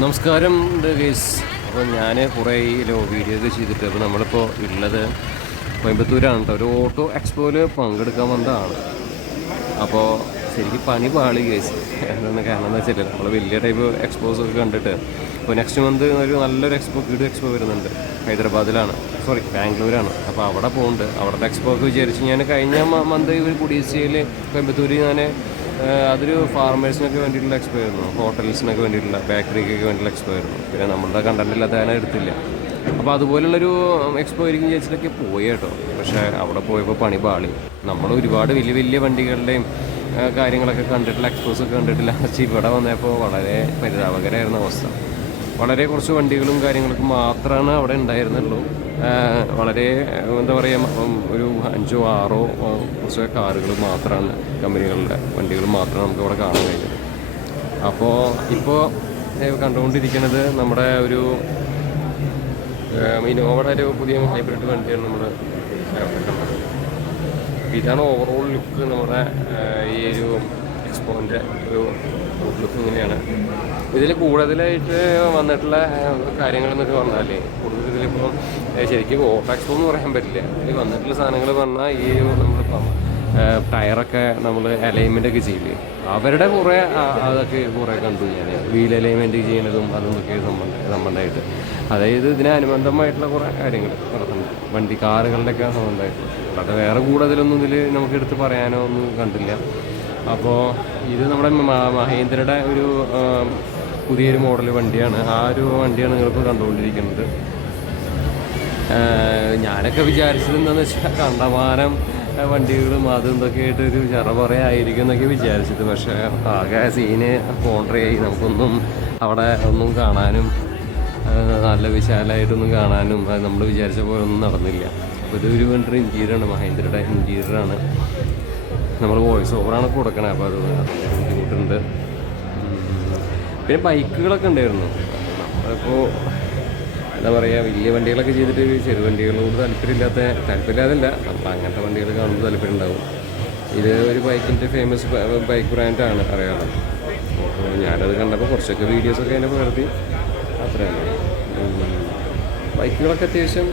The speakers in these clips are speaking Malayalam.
നമസ്കാരം ഗൈസ് അപ്പോൾ ഞാൻ കുറേ ലോ വീഡിയോ ഒക്കെ ചെയ്തിട്ട് അപ്പോൾ നമ്മളിപ്പോൾ ഉള്ളത് കോയമ്പത്തൂരാണ് കേട്ടോ ഒരു ഓട്ടോ എക്സ്പോയിൽ പങ്കെടുക്കാൻ വന്നതാണ്. അപ്പോൾ ശരിക്കും പണി പാളി ഗൈസ് എന്താണ് കാരണം എന്ന് വെച്ചാൽ നമ്മൾ വലിയ ടൈപ്പ് എക്സ്പോസ് ഒക്കെ കണ്ടിട്ട്. ഇപ്പോൾ നെക്സ്റ്റ് മന്ത് ഒരു നല്ലൊരു എക്സ്പോ ഗുഡ് എക്സ്പോ വരുന്നുണ്ട്. ഹൈദരാബാദിലാണ്. സോറി ബാംഗ്ലൂരാണ്. അപ്പോൾ അവിടെ പോകുന്നുണ്ട് അവിടുത്തെ എക്സ്പോ ഒക്കെ വിചാരിച്ച് ഞാൻ കഴിഞ്ഞ മന്ത് ഒരു കുടിശ്ശിയിൽ കോയമ്പത്തൂരിൽ ഞാൻ അതൊരു ഫാർമേഴ്സിനൊക്കെ വേണ്ടിയിട്ടുള്ള എക്സ്പോ ആയിരുന്നു. ഹോട്ടൽസിനൊക്കെ വേണ്ടിയിട്ടുള്ള ബേക്കറിക്കൊക്കെ വേണ്ടിയിട്ടുള്ള എക്സ്പോ ആയിരുന്നു. പിന്നെ നമ്മളുടെ കണ്ടന്റ് ഇല്ലാത്ത എടുത്തില്ല. അപ്പോൾ അതുപോലുള്ളൊരു എക്സ്പോ ആയിരിക്കും ചേച്ചിയിലൊക്കെ പോയി കേട്ടോ. പക്ഷേ അവിടെ പോയപ്പോൾ പണി പാളി. നമ്മൾ ഒരുപാട് വലിയ വലിയ വണ്ടികളുടെയും കാര്യങ്ങളൊക്കെ കണ്ടിട്ടില്ല എക്സ്പോസ് ഒക്കെ കണ്ടിട്ടില്ല. പക്ഷേ ഇവിടെ വന്നപ്പോൾ വളരെ പരിതാപകരമായിരുന്ന അവസ്ഥ. വളരെ കുറച്ച് വണ്ടികളും കാര്യങ്ങളൊക്കെ മാത്രമാണ് അവിടെ ഉണ്ടായിരുന്നുള്ളൂ. വളരെ എന്താ പറയുക ഒരു അഞ്ചോ ആറോ കുറച്ച് കാറുകൾ മാത്രമാണ് കമ്പനികളുടെ വണ്ടികൾ മാത്രമേ നമുക്ക് ഇവിടെ കാണാൻ കഴിഞ്ഞത് അപ്പോൾ ഇപ്പോൾ കണ്ടുകൊണ്ടിരിക്കുന്നത് നമ്മുടെ ഒരു ഇനോവയുടെ ഒരു പുതിയ ഹൈബ്രിഡ് വണ്ടിയാണ് നമ്മൾ ഇതാണ് ഓവറോൾ ലുക്ക് നമ്മുടെ ഈ ഒരു എക്സ്പോന്റെ ഒരു ലുക്ക് ഇങ്ങനെയാണ്. ഇതിൽ കൂടുതലായിട്ട് വന്നിട്ടുള്ള കാര്യങ്ങൾ എന്നൊക്കെ പറഞ്ഞാൽ കൂടുതൽ ഇതിലിപ്പോൾ ശരിക്കും ഓഫ് എക്സ്പോ എന്ന് പറയാൻ പറ്റില്ല. ഇതിൽ വന്നിട്ടുള്ള സാധനങ്ങൾ പറഞ്ഞാൽ ഈ നമ്മൾ ടയറൊക്കെ നമ്മൾ അലൈൻമെന്റ് ഒക്കെ ചെയ്യില്ലേ അവരുടെ കുറേ അതൊക്കെ കുറേ കണ്ടു ഞാൻ വീൽ അലൈൻമെന്റ് ചെയ്യുന്നതും അതൊന്നൊക്കെ സംബന്ധ സംബന്ധമായിട്ട്. അതായത് ഇതിന് അനുബന്ധമായിട്ടുള്ള കുറേ കാര്യങ്ങൾ നടത്തുന്നുണ്ട് വണ്ടി കാറുകളുടെയൊക്കെ സംബന്ധമായിട്ട്. അല്ലാതെ വേറെ കൂടുതലൊന്നും ഇതിൽ നമുക്ക് എടുത്ത് പറയാനോ ഒന്നും കണ്ടില്ല. അപ്പോൾ ഇത് നമ്മുടെ മഹേന്ദ്രയുടെ ഒരു പുതിയൊരു മോഡൽ വണ്ടിയാണ്. ആ ഒരു വണ്ടിയാണ് നിങ്ങളിപ്പോൾ കണ്ടുകൊണ്ടിരിക്കുന്നത്. ഞാനൊക്കെ വിചാരിച്ചത് എന്താണെന്ന് വെച്ചാൽ കണ്ടമാനം വണ്ടികളും അതും ഇതൊക്കെ ആയിട്ട് ഒരു ചെറപറയായിരിക്കും എന്നൊക്കെ വിചാരിച്ചത് പക്ഷേ ആകെ സീന് കോൺട്രയായി നമുക്കൊന്നും അവിടെ ഒന്നും കാണാനും നല്ല വിശാലമായിട്ടൊന്നും കാണാനും നമ്മൾ വിചാരിച്ച പോലെ ഒന്നും നടന്നില്ല. അപ്പോൾ ഇതൊരു ഒരു വണ്ടി ഇന്റീരിയറാണ് മഹേന്ദ്രയുടെ ഇന്റീരിയറാണ് നമ്മൾ വോയിസ് ഓവറാണ് കൊടുക്കണേ. അപ്പോൾ അത് ബുദ്ധിമുട്ടുണ്ട്. പിന്നെ ബൈക്കുകളൊക്കെ ഉണ്ടായിരുന്നു. നമ്മളിപ്പോൾ എന്താ പറയുക വലിയ വണ്ടികളൊക്കെ ചെയ്തിട്ട് ചെറു വണ്ടികളോട് താല്പര്യമില്ലാത്ത താല്പര്യമില്ലാതല്ല നമ്മൾ അങ്ങനത്തെ വണ്ടികൾ കാണുമ്പോൾ താല്പര്യം ഉണ്ടാവും. ഇത് ഒരു ബൈക്കിന്റെ ഫേമസ് ബൈക്ക് ബ്രാൻഡാണ് അറിയാമല്ലോ അപ്പോൾ ഞാനത് കണ്ടപ്പോൾ കുറച്ചൊക്കെ വീഡിയോസൊക്കെ അതിനെ പകർത്തി. അത്രയാണ് ബൈക്കുകളൊക്കെ അത്യാവശ്യം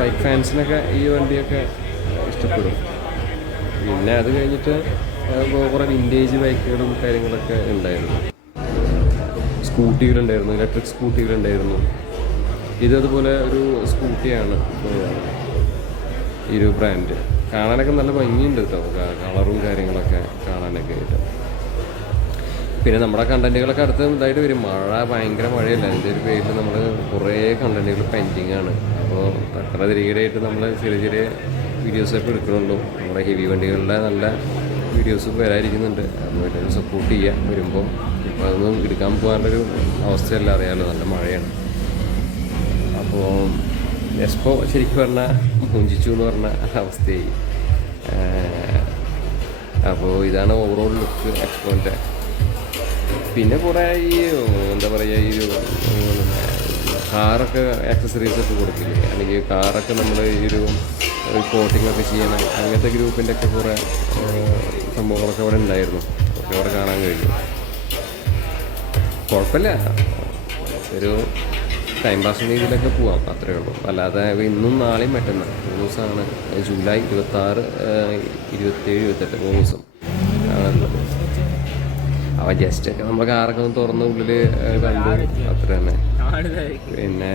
ബൈക്ക് ഫാൻസിനൊക്കെ ഈ വണ്ടിയൊക്കെ ഇഷ്ടപ്പെടും. പിന്നെ അത് കഴിഞ്ഞിട്ട് കുറേ വിന്റേജ് ബൈക്കുകളും കാര്യങ്ങളൊക്കെ ഉണ്ടായിരുന്നു. സ്കൂട്ടികളുണ്ടായിരുന്നു ഇലക്ട്രിക് സ്കൂട്ടികളുണ്ടായിരുന്നു. ഇതതുപോലെ ഒരു സ്കൂട്ടിയാണ് ഈ ഒരു ബ്രാൻഡ് കാണാനൊക്കെ നല്ല ഭംഗിയുണ്ട് കേട്ടോ കളറും കാര്യങ്ങളൊക്കെ കാണാനൊക്കെ ആയിട്ട്. പിന്നെ നമ്മുടെ കണ്ടന്റുകളൊക്കെ അടുത്ത് ഇതായിട്ട് വരും. മഴ ഭയങ്കര മഴയല്ല? അതിന്റെ ഒരു പേരിൽ നമ്മൾ കുറേ കണ്ടന്റുകൾ പെൻഡിങ് ആണ്. അപ്പോൾ അത്ര തിരികെയായിട്ട് നമ്മൾ ചെറിയ ചെറിയ വീഡിയോസൊക്കെ എടുക്കണുള്ളൂ. നമ്മുടെ ഹെവി വണ്ടികളുടെ നല്ല വീഡിയോസ് വരാതിരിക്കുന്നുണ്ട്. അപ്പോൾ സപ്പോർട്ട് ചെയ്യുക വരുമ്പോൾ ഇപ്പോൾ അതൊന്നും എടുക്കാൻ പോകാനുള്ളൊരു അവസ്ഥയല്ല അറിയാമല്ലോ നല്ല മഴയാണ്. അപ്പോൾ എക്സ്പോ ശരിക്കും പറഞ്ഞാൽ മുഞ്ചിച്ചു എന്ന് പറഞ്ഞ അവസ്ഥയായി. അപ്പോൾ ഇതാണ് ഓവറോൾ ലുക്ക് എക്സ്പോന്റെ പിന്നെ കുറേ ഈ എന്താ പറയുക ഈ ഒരു കാറൊക്കെ ആക്സസറീസ് ഒക്കെ കൊടുക്കില്ലേ? അല്ലെങ്കിൽ കാറൊക്കെ നമ്മൾ ഈ ഒരു കോട്ടിംഗ് ഒക്കെ ചെയ്യണം അങ്ങനത്തെ ഗ്രൂപ്പിന്റെ ഒക്കെ കുറേ സംഭവങ്ങളൊക്കെ അവിടെ ഉണ്ടായിരുന്നു. അവിടെ കാണാൻ കഴിഞ്ഞു. കുഴപ്പമില്ല. ഒരു ടൈം പാസ് രീതിയിലൊക്കെ പോവാം. അത്രയേ ഉള്ളൂ. അല്ലാതെ ഇന്നും നാളെയും മറ്റന്നാൾ മൂന്ന് ദിവസമാണ്. ജൂലൈ ഇരുപത്തി ആറ് ഇരുപത്തേഴ് ഇരുപത്തെട്ട് മൂന്ന് ദിവസം ആണുള്ളത് അവൻ ജസ്റ്റ് നമ്മുടെ കാറൊക്കെ ഒന്ന് തുറന്ന് ഉള്ളിൽ കണ്ടു. അത്ര തന്നെ. പിന്നെ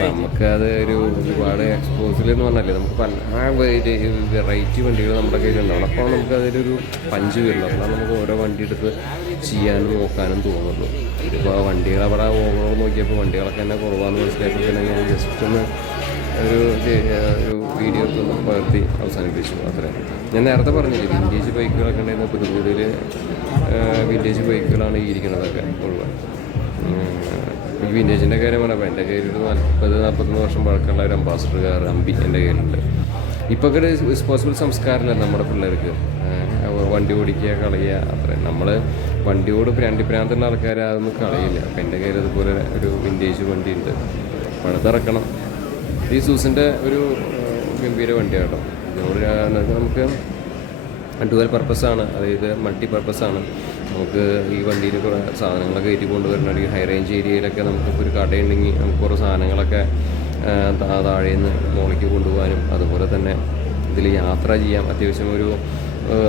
നമുക്ക് അത് ഒരു ഒരുപാട് എക്സ്പോസിൽ എന്ന് പറഞ്ഞാലേ നമുക്ക് പല വെറൈറ്റി വണ്ടികൾ നമ്മുടെ കയ്യിലുണ്ടാവും അപ്പോൾ നമുക്ക് അതിലൊരു പഞ്ച് വരുന്നു അപ്പോൾ നമുക്ക് ഓരോ വണ്ടി എടുത്ത് ചെയ്യാനും നോക്കാനും തോന്നുള്ളൂ. ഇപ്പോൾ വണ്ടികൾ അവിടെ ഓവറോൾ നോക്കിയപ്പോൾ വണ്ടികളൊക്കെ തന്നെ കുറവാന്ന് മനസ്സിലാക്കി പിന്നെ ഞാൻ ജസ്റ്റ് ഒന്ന് ഒരു ഒരു വീഡിയോ ഒക്കെ ഒന്ന് പകർത്തി അവസാനിപ്പിച്ചു. അത്രേ. ഞാൻ നേരത്തെ പറഞ്ഞില്ലേ വിന്റേജ് ബൈക്കുകളൊക്കെ ഉണ്ടായിരുന്നു പുതുപുതിയിൽ വിന്റേജ് ബൈക്കുകളാണ് ഈ ഇരിക്കുന്നതൊക്കെ മുഴുവൻ. ഈ വിനേജിന്റെ കാര്യമാണ് പറഞ്ഞപ്പോൾ എന്റെ കയ്യിൽ ഒരു നാൽപ്പത് നാൽപ്പത്തൊന്ന് വർഷം പഴക്കമുള്ള ഒരു അംബാസഡർ കാർ അമ്പി എന്റെ കയ്യിലുണ്ട്. ഇപ്പോൾ ഒക്കെ റിസ്പോൺസിബിൾ സംസ്കാരമല്ല നമ്മുടെ പിള്ളേർക്ക്? വണ്ടി ഓടിക്കുക കളയുക അത്ര. നമ്മൾ വണ്ടിയോട് പ്രാന്തി പ്രാന്തുള്ള ആൾക്കാർ അതൊന്നും കളയില്ല. അപ്പം എന്റെ കയ്യിൽ അതുപോലെ ഒരു വിന്റേജ് വണ്ടി ഉണ്ട് അപ്പോൾ അതിറക്കണം ഈ സൂസിന്റെ ഒരു ഗംഭീര വണ്ടിയാണ് കേട്ടോ. നമുക്ക് ഡുവൽ പർപ്പസാണ് അതായത് മൾട്ടി പർപ്പസാണ് നമുക്ക് ഈ വണ്ടിയിൽ കുറേ സാധനങ്ങളൊക്കെ കയറ്റി കൊണ്ടുവരണമെങ്കിൽ ഹൈ റേഞ്ച് ഏരിയയിലൊക്കെ നമുക്കിപ്പോൾ ഒരു കടയുണ്ടെങ്കിൽ നമുക്ക് കുറേ സാധനങ്ങളൊക്കെ താഴേന്ന് മുകളിലേക്ക് കൊണ്ടുപോകാനും അതുപോലെ തന്നെ ഇതിൽ യാത്ര ചെയ്യാം. അത്യാവശ്യം ഒരു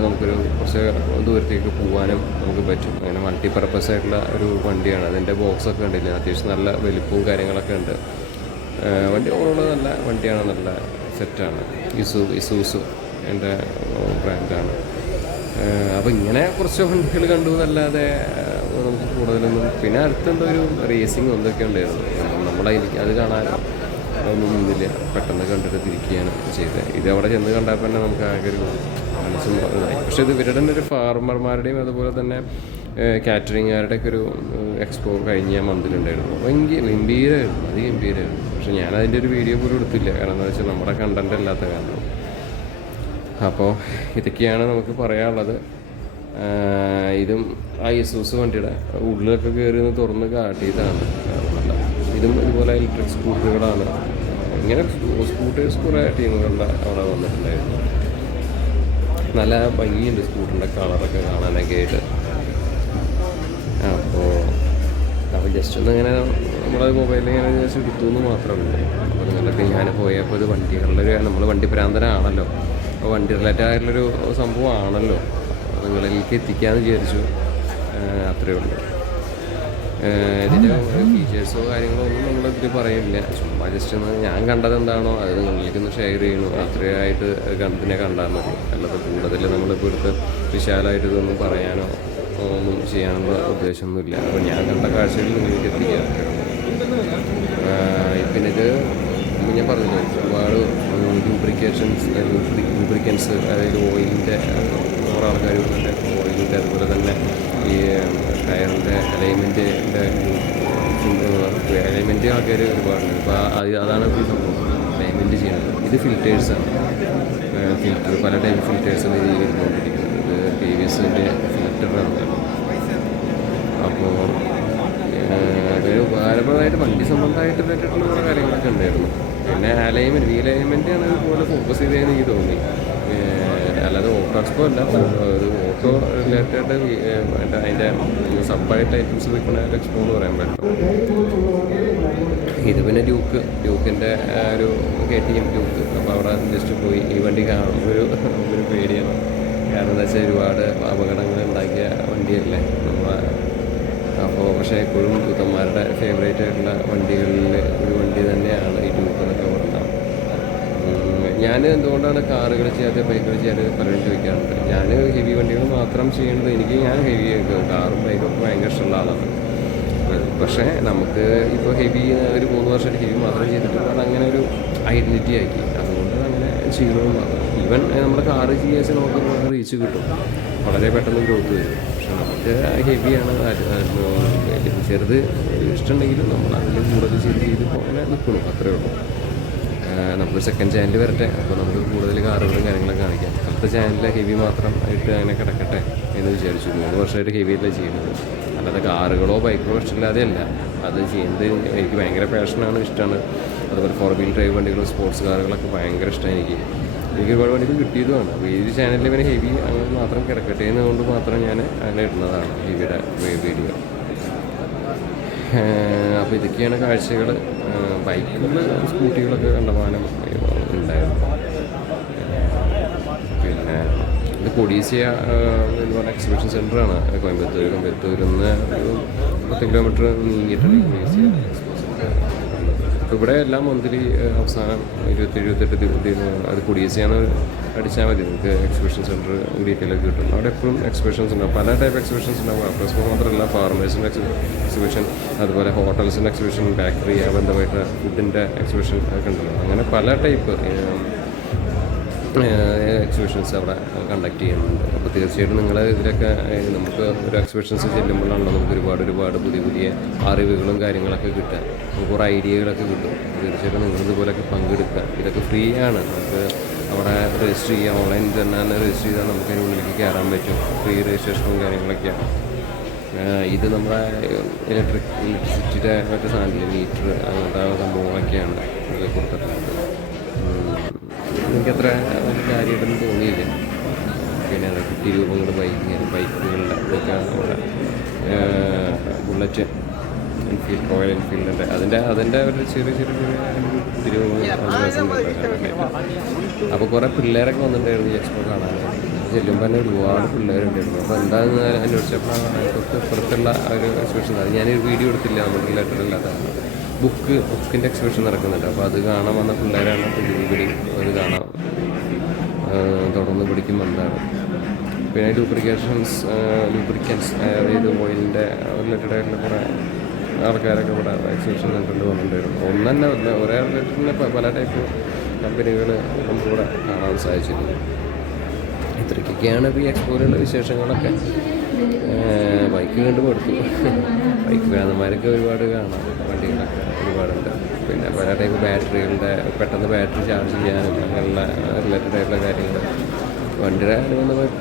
നമുക്കൊരു കുറച്ച് ദൂരത്തേക്ക് പോകാനും നമുക്ക് പറ്റും. അങ്ങനെ മൾട്ടി പർപ്പസ് ആയിട്ടുള്ള ഒരു വണ്ടിയാണ്. അതിന്റെ ബോക്സൊക്കെ ഉണ്ടല്ലേ അത്യാവശ്യം നല്ല വലിപ്പവും കാര്യങ്ങളൊക്കെ ഉണ്ട്. വണ്ടി ഓവറോൾ നല്ല വണ്ടിയാണ് നല്ല സെറ്റാണ്. ഇസു ഇസൂസു എന്റെ ബ്രാൻഡാണ് അപ്പോൾ ഇങ്ങനെ കുറച്ച് വണ്ടികൾ കണ്ടു എന്നല്ലാതെ നമുക്ക് കൂടുതലൊന്നും പിന്നെ അടുത്തെന്തോ ഒരു റേസിംഗ് എന്തൊക്കെ ഉണ്ടായിരുന്നു. നമ്മളെ എനിക്ക് അത് കാണാൻ ഒന്നും ഒന്നുമില്ല പെട്ടെന്ന് കണ്ടിട്ട് തിരിക്കുകയാണ് ചെയ്തത്. ഇത് അവിടെ ചെന്ന് കണ്ടാൽ തന്നെ നമുക്ക് ആകെ ഒരു മനസ്സും ഇതായി. പക്ഷേ ഇത് ഇവരുടെ തന്നെ ഒരു ഫാർമർമാരുടെയും അതുപോലെ തന്നെ കാറ്ററിങ്ങുകാരുടെയൊക്കെ ഒരു എക്സ്പോ കഴിഞ്ഞ മന്തിലുണ്ടായിരുന്നു ഭയങ്കര ഗംഭീരമായിരുന്നു അത് ഗംഭീരമായിരുന്നു പക്ഷെ ഞാൻ അതിന്റെ ഒരു വീഡിയോ പോലും എടുത്തില്ല. കാരണം എന്താ വെച്ചാൽ നമ്മുടെ കണ്ടന്റ് അല്ലാത്ത കാരണം. അപ്പോൾ ഇതൊക്കെയാണ് നമുക്ക് പറയാനുള്ളത്. ഇതും ആ യസൂസ് വണ്ടിയുടെ ഉള്ളിലൊക്കെ കയറി തുറന്ന് കാട്ടിയതാണ് ഇതും ഇതുപോലെ ഇലക്ട്രിക് സ്കൂട്ടറുകളാണ് ഇങ്ങനെ സ്കൂട്ടേഴ്സ് കുറേ ടീമുകളുടെ അവിടെ വന്നിട്ടുണ്ടായിരുന്നു. നല്ല ഭംഗിയുണ്ട് സ്കൂട്ടറിന്റെ കളറൊക്കെ കാണാനൊക്കെ ആയിട്ട് അപ്പോൾ അപ്പോൾ ജസ്റ്റ് ഒന്ന് ഇങ്ങനെ നമ്മളത് മൊബൈലിൽ ഇങ്ങനെ ജസ്റ്റ് എടുത്തു എന്ന് മാത്രമേ അപ്പോൾ നിങ്ങളൊക്കെ ഞാൻ പോയപ്പോൾ ഇത് വണ്ടികളുടെ നമ്മൾ വണ്ടി ഭ്രാന്തനാണല്ലോ അപ്പോൾ വണ്ടി റിലേറ്റഡ് ആയിട്ടുള്ളൊരു സംഭവമാണല്ലോ. നിങ്ങളിലേക്ക് എത്തിക്കാമെന്ന് വിചാരിച്ചു. അത്രയേ ഉള്ളൂ. ഇതിന്റെ ഫീച്ചേഴ്സോ കാര്യങ്ങളോ ഒന്നും നമ്മൾ ഇതിൽ പറയുന്നില്ല ചുമ്മാ ജസ്റ്റ് ഒന്ന് ഞാൻ കണ്ടത് എന്താണോ അത് നിങ്ങളിലേക്ക് ഒന്ന് ഷെയർ ചെയ്യണു അത്രയായിട്ട് കണ്ടതിനെ കണ്ടാൽ മതി. അല്ലാതെ കൂടുതൽ നമ്മളിപ്പോൾ എടുത്ത് വിശാലമായിട്ട് ഇതൊന്നും പറയാനോ ഒന്നും ചെയ്യാനുള്ള ഉദ്ദേശമൊന്നുമില്ല അപ്പോൾ ഞാൻ കണ്ട കാഴ്ചയിൽ നിങ്ങൾക്ക് എത്തിക്കാം. പിന്നെ ഇത് ഞാൻ പറഞ്ഞു ഒരുപാട് ലൂബ്രിക്കേഷൻസ് ലൂബ്രിക്കൻസ് അതായത് ഓയിലിന്റെ കുറേ ആൾക്കാർ തന്നെ ഓയിലിന്റെ അതുപോലെ തന്നെ ഈ ടയറിന്റെ അലൈൻമെന്റിന്റെ അലൈൻമെന്റ് ആൾക്കാർ ഒരുപാടുണ്ട്. അപ്പോൾ അത് അതാണ് ഈ സംഭവം. അലൈൻമെന്റ് ചെയ്യുന്നത് ഇത് ഫിൽറ്റേഴ്സാണ് ഫിൽറ്റർ പല ടൈപ്പ് ഫിൽറ്റേഴ്സാണ് ഇതിൽ ഇരുന്നുകൊണ്ടിരിക്കുന്നത് ഇത് പി വി എസിന്റെ ഫിൽറ്ററാണ് അപ്പോൾ അത് ഉപകാരപ്രദമായിട്ട് വണ്ടി സംബന്ധമായിട്ട് പറ്റിയിട്ടുള്ള കുറേ കാര്യങ്ങളൊക്കെ ഉണ്ടായിരുന്നു പിന്നെ അലൈൻമെന്റ് വീൽ അലൈൻമെന്റ് ആണ് ഇതുപോലെ ഫോക്കസ് ചെയ്തതെന്ന് എനിക്ക് തോന്നി. അല്ലാതെ ഓട്ടോ എക്സ്പോ അല്ല ഒരു ഓട്ടോ റിലേറ്റഡ് അതിന്റെ സബ്ബായിട്ട് ഐറ്റംസ് വിൽക്കുന്ന ഒരു എക്സ്പോ എന്ന് പറയാൻ പറ്റും. ഇത് പിന്നെ ഡ്യൂക്ക് ഡ്യൂക്കിന്റെ ഒരു കെ ടി എം ഡ്യൂക്ക് അപ്പോൾ അവിടെ ജസ്റ്റ് പോയി ഈ വണ്ടി കാണുമ്പോൾ ഒരു ഒരു പേടിയാണ് കാരണം എന്താ വെച്ചാൽ ഒരുപാട് അപകടങ്ങൾ ഉണ്ടാക്കിയ വണ്ടിയല്ലേ. അപ്പോൾ പക്ഷേ എപ്പോഴും യൂത്തന്മാരുടെ ഫേവറേറ്റ് ആയിട്ടുള്ള വണ്ടികളിൽ ഒരു വണ്ടി തന്നെയാണ് ഈ ഡ്യൂക്ക് എന്നൊക്കെ പറഞ്ഞാൽ ഞാൻ എന്തുകൊണ്ടാണ് കാറുകൾ ചെയ്യാതെ ബൈക്കുകൾ ചെയ്യാതെ പലരും ചോദിക്കാറുണ്ട്? ഞാൻ ഹെവി വണ്ടികൾ മാത്രം ചെയ്യുന്നത് എനിക്ക് ഞാൻ ഹെവി കാറും ബൈക്കും ഒക്കെ ഭയങ്കര ഇഷ്ടമുള്ള ആളാണ്. പക്ഷേ നമുക്ക് ഇപ്പോൾ ഹെവി ഒരു മൂന്ന് വർഷമായിട്ട് ഹെവി മാത്രം ചെയ്തിട്ടുണ്ട് അത് അങ്ങനെ ഒരു ഐഡന്റിറ്റി ആക്കി അതുകൊണ്ട് അങ്ങനെ ചെയ്യണമെന്ന് മാത്രം. ഈവൻ നമ്മുടെ കാറ് ചെയ്യാൻ നമുക്ക് റീച്ച് കിട്ടും. വളരെ പെട്ടെന്ന് ഗ്രോത്ത് വരും. പക്ഷെ നമുക്ക് ഹെവിയാണ് ചെറുത് ഇഷ്ടമുണ്ടെങ്കിലും നമ്മൾ അതിൽ കൂടുതൽ ചെയ്ത് ചെയ്ത് അങ്ങനെ നിൽക്കണം. അത്രയേ ഉള്ളൂ. നമുക്ക് സെക്കൻഡ് ചാനൽ വരട്ടെ. അപ്പോൾ നമുക്ക് കൂടുതൽ കാറുകളും കാര്യങ്ങളും കാണിക്കാം. അടുത്ത ചാനലിലെ ഹെവി മാത്രം ആയിട്ട് അങ്ങനെ കിടക്കട്ടെ എന്ന് വിചാരിച്ചു. മൂന്ന് വർഷമായിട്ട് ഹെവിയല്ല ചെയ്യുന്നത്. അല്ലാതെ കാറുകളോ ബൈക്കുകളോ ഇഷ്ടമില്ലാതെയല്ല അത് ചെയ്യുന്നത് എനിക്ക് ഭയങ്കര പാഷനാണ് ഇഷ്ടമാണ് അതുപോലെ ഫോർ വീൽ ഡ്രൈവ് വണ്ടികളും സ്പോർട്സ് കാറുകളൊക്കെ ഭയങ്കര ഇഷ്ടമാണ് എനിക്ക്. എനിക്ക് ഒരുപാട് വണ്ടികൾ കിട്ടിയതുമാണ്. അപ്പോൾ ഈ ചാനലിൽ വരെ ഹെവി അങ്ങനെ മാത്രം കിടക്കട്ടെ എന്നുകൊണ്ട് മാത്രം ഞാൻ അങ്ങനെ ഇടുന്നതാണ് ഹെവിയുടെ വീഡിയോ അപ്പോൾ ഇതൊക്കെയാണ് കാഴ്ചകൾ ബൈക്കുകൾ സ്കൂട്ടികളൊക്കെ കണ്ടമാനം ഉണ്ടായിരുന്നു. പിന്നെ ഇത് കൊടീസിയ എന്ന് പറഞ്ഞ എക്സിബിഷൻ സെന്ററാണ് കോയമ്പത്തൂർ കോയമ്പത്തൂരിൽ നിന്ന് ഒരു പത്ത് കിലോമീറ്റർ നീങ്ങിയിട്ടുണ്ട് കൊടീസിയ എക്സിബിഷൻ അപ്പോൾ ഇവിടെ എല്ലാ മന്ത്ലി അവസാനം ഇരുപത്തി എഴുപത്തെട്ട് തീയതി അത് കൊടീസിയാന്ന് അടിച്ചാൽ മതി. നിങ്ങൾക്ക് എക്സിബിഷൻ സെന്റർ ഡീറ്റെയിലൊക്കെ കിട്ടും. അവിടെ എപ്പോഴും എക്സിബിഷൻസ് ഉണ്ടാവും. പല ടൈപ്പ് എക്സിബിഷൻസ് ഉണ്ടാവും. അപ്രസ്മോ മാത്രമല്ല ഫാർമേഴ്സിന്റെ എക്സിബിഷൻ അതുപോലെ ഹോട്ടൽസിന്റെ എക്സിബിഷൻ ബേക്കറി ബന്ധമായിട്ട് ഫുഡിന്റെ എക്സിബിഷൻ ഒക്കെ ഉണ്ടല്ലോ. അങ്ങനെ പല ടൈപ്പ് എക്സിബിഷൻസ് അവിടെ കണ്ടക്ട് ചെയ്യുന്നുണ്ട്. അപ്പോൾ തീർച്ചയായിട്ടും നിങ്ങൾ ഇതിലൊക്കെ നമുക്ക് ഒരു എക്സിബിഷൻസ് ചെല്ലുമ്പോഴാണല്ലോ നമുക്ക് ഒരുപാട് ഒരുപാട് പുതിയ പുതിയ അറിവുകളും കാര്യങ്ങളൊക്കെ കിട്ടുക. നമുക്ക് കുറേ ഐഡിയകളൊക്കെ കിട്ടും. തീർച്ചയായിട്ടും നിങ്ങൾ ഇതുപോലെയൊക്കെ പങ്കെടുക്കുക. ഇതൊക്കെ ഫ്രീ ആണ്. നമുക്ക് അവിടെ രജിസ്റ്റർ ചെയ്യാം. ഓൺലൈൻ തന്നെ തന്നെ രജിസ്റ്റർ ചെയ്താൽ നമുക്ക് അതിന്റെ ഉള്ളിലേക്ക് കയറാൻ പറ്റും. ഫ്രീ രജിസ്ട്രേഷനും കാര്യങ്ങളൊക്കെയാണ്. ഇത് നമ്മുടെ ഇലക്ട്രിക് ഇലക്ട്രിസിറ്റിയുടെ മറ്റേ സാധനമില്ല മീറ്റർ അങ്ങനത്തെ സംഭവങ്ങളൊക്കെയാണ്. കൊടുത്തിട്ടുള്ളത്. എനിക്കത്ര ഒരു കാര്യമായിട്ടൊന്നും തോന്നിയില്ല. പിന്നെ കുട്ടി രൂപങ്ങൾ ബൈക്ക് ബൈക്കുകളുടെ ഇതൊക്കെയാണ് നമ്മുടെ ബുള്ളറ്റ് എൻഫീൽഡ് റോയൽ എൻഫീൽഡിന്റെ അതിന്റെ അതിന്റെ ഒരു ചെറിയ ചെറിയ ചെറിയ അപ്പോൾ കുറേ പിള്ളേരൊക്കെ വന്നിട്ടുണ്ടായിരുന്നു ഈ എക്സ്പോ കാണാൻ. ചെല്ലുമ്പോൾ തന്നെ ഒരുപാട് പിള്ളേരുണ്ടായിരുന്നു. അപ്പോൾ എന്താണെന്ന് അന്വേഷിച്ചപ്പോൾ ആ ഒരു എക്സിബിഷൻ അത് ഞാനൊരു വീഡിയോ എടുത്തില്ല നമ്മുടെ റിലേറ്റഡ് അല്ലാത്ത ബുക്ക് ബുക്കിന്റെ എക്സിബിഷൻ നടക്കുന്നുണ്ട്. അപ്പോൾ അത് കാണാൻ വന്ന പിള്ളേരാണ് ഇവിടെ അത് കാണാൻ ആ, തുടർന്ന് പിടിക്കും എന്താണ് പിന്നെ ലൂബ്രിക്കേഷൻസ് ലൂബ്രിക്കൻസ് അതായത് ഓയിലിന്റെ റിലേറ്റഡ് ആയിട്ടുള്ള കുറേ ആൾക്കാരൊക്കെ ഇവിടെ എക്സിബിഷൻ സെന്ററിൽ വന്നിട്ടുണ്ടായിരുന്നു. ഒന്ന് തന്നെ അല്ല, ഒരേ റിലേറ്റഡ് തന്നെ പ- പല ടൈപ്പ് കമ്പനികൾ നമുക്കിവിടെ കാണാൻ സാധിച്ചിരുന്നു. ഇത്രയ്ക്കൊക്കെയാണ് ഈ എക്സ്പോയിലുള്ള വിശേഷങ്ങളൊക്കെ. ബൈക്ക് കണ്ടുപോയി കൊടുത്തു ബൈക്ക് ഭ്രാന്തന്മാരൊക്കെ ഒരുപാട് കാണാം വണ്ടികളൊക്കെ. ഒരുപാടുണ്ട്. പിന്നെ പല ടൈപ്പ് ബാറ്ററികളുടെ പെട്ടെന്ന് ബാറ്ററി ചാർജ് ചെയ്യാനും അങ്ങനെയുള്ള റിലേറ്റഡ് ആയിട്ടുള്ള കാര്യങ്ങൾ. വണ്ടിയുടെ അനുബന്ധമായി